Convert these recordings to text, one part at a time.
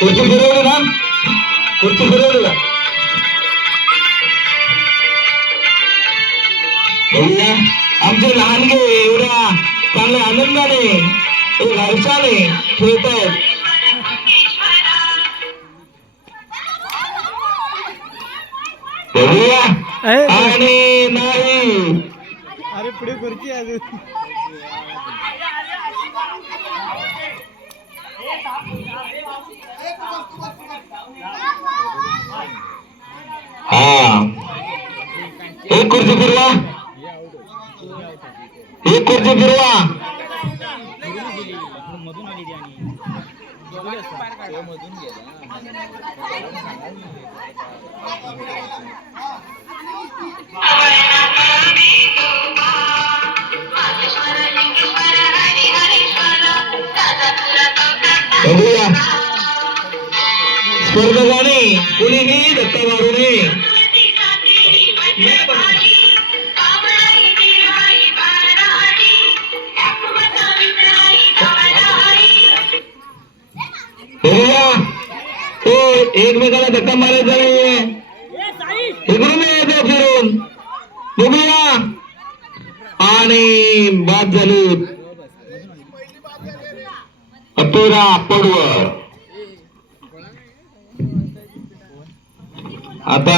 खुर्ची फिरवली ना खुर्ची फिरवली का बघूया आमचे लहानगे एवढ्या चांगल्या आनंदाने एक हर्षाने खेळत आहेत बघूया अरे आणि नाही अरे पुढे खुर्ची आहे अजून हा. एक खुर्ची फिरवा. एक खुर्ची फिरवा. मधून स्पर्धकाने कुणीही धक्का मारू नये तो एकमेकाला धक्का मारायचा नाहीये इकडून यायचं फिरून. बघूया. आणि बाद झाली. अपुरा पडवळ. आता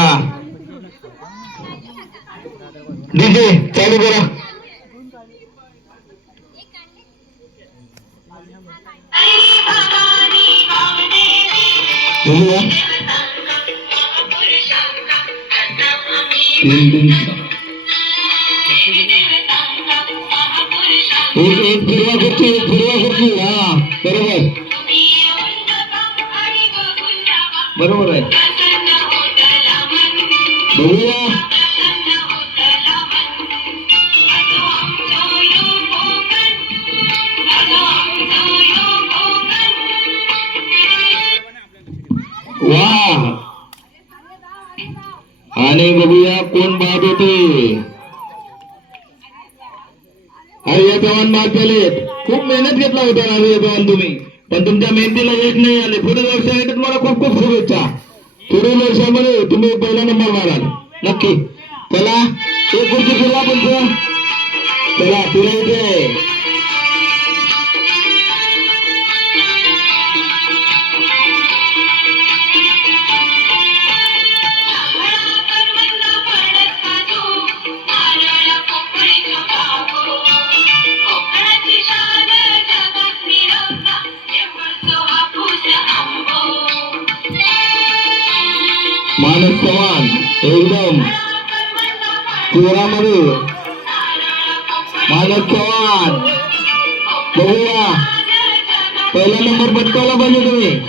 डीजे चालू करा फिरवा करते फिरवा करते हा बरोबर आहे बघूया वा आणि बघूया कोण बाद होते. अरे चव्हाण बाद झालेत. खूप मेहनत घेतला होता अरे चव्हाण तुम्ही. पण तुमच्या मेहनतीला येत नाही आले पुढे वर्षासाठी तुम्हाला खूप खूप शुभेच्छा. पुढील वर्षामध्ये तुम्ही पहिला नंबर माराल. नक्की. चला एक खुर्ची फिरला पण चला फिरायचंय मानस समान एकदम जोरामध्ये. मानस चव्हाण. बघूया. पहिला नंबर पटकावला पाहिजे तुम्ही.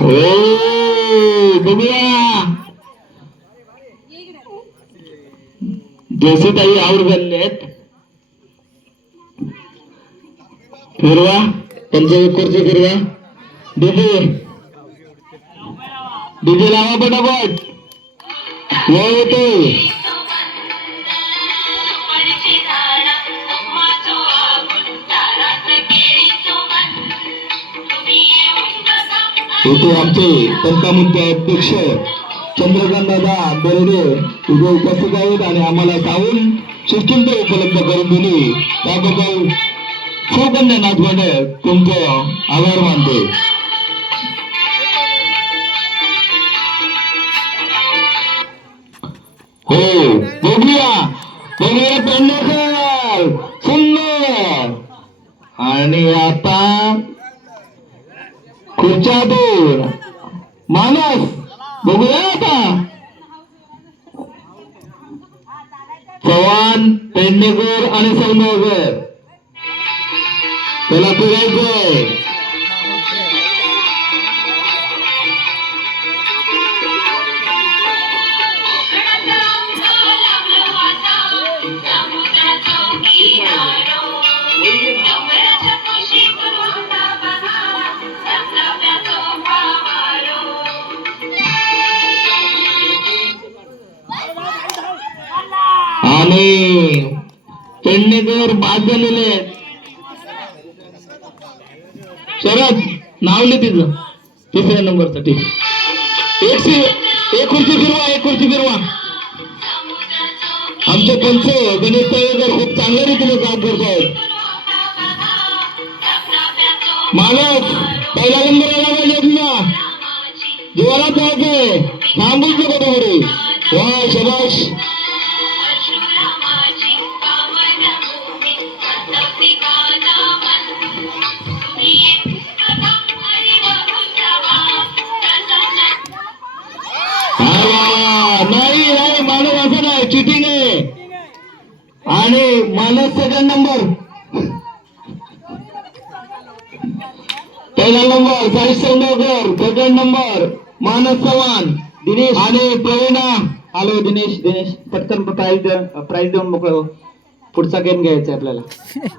हो बघूया. जसे ताई आवड झालेत फिरवा. त्यांच्या एक करवा फिरवा डीजे लावा पटापट. वर येतो. येथे आमचे पंचामुख्य अध्यक्ष चंद्रकांत दादा बेर्डे उभे उपस्थित आहेत आणि आम्हाला सांगून सुचिंत उपलब्ध करून दिली. त्याबद्दल सौकन्या नाथवडे तुमचं आभार मानते. हो बघूया. बघूया पेंडेकर सुंदर. आणि आता खुर्च्या दूर. मानस बघूया आता. चव्हाण पेडणेकर आणि सौंदरकर त्याला फिरायचंय आणि पेडणेकर बाद झालेले शरद नाव लिह तिचं तिसऱ्या नंबरसाठी. एक एक खुर्ची फिरवा एक खुर्ची फिरवा आमचे पंच गणेश तळेकर खूप चांगल्या रीतीने काम करत आहेत मालक पहिला नंबर आला पाहिजे तुझा जोरात जायचंय. थांबूच नको तुम्ही वा शबाश नाही नाही मालक असं नाही चिटिंग आहे आणि मालक सेकंड नंबर पहिला number Sai Sangokar second number Manas Chavan Dinesh. आणि प्रवीणा. हॅलो दिनेश दिनेश. पटकन प्राईज प्राईज देऊन मोकळं हो. पुढचा गेम घ्यायचा आपल्याला.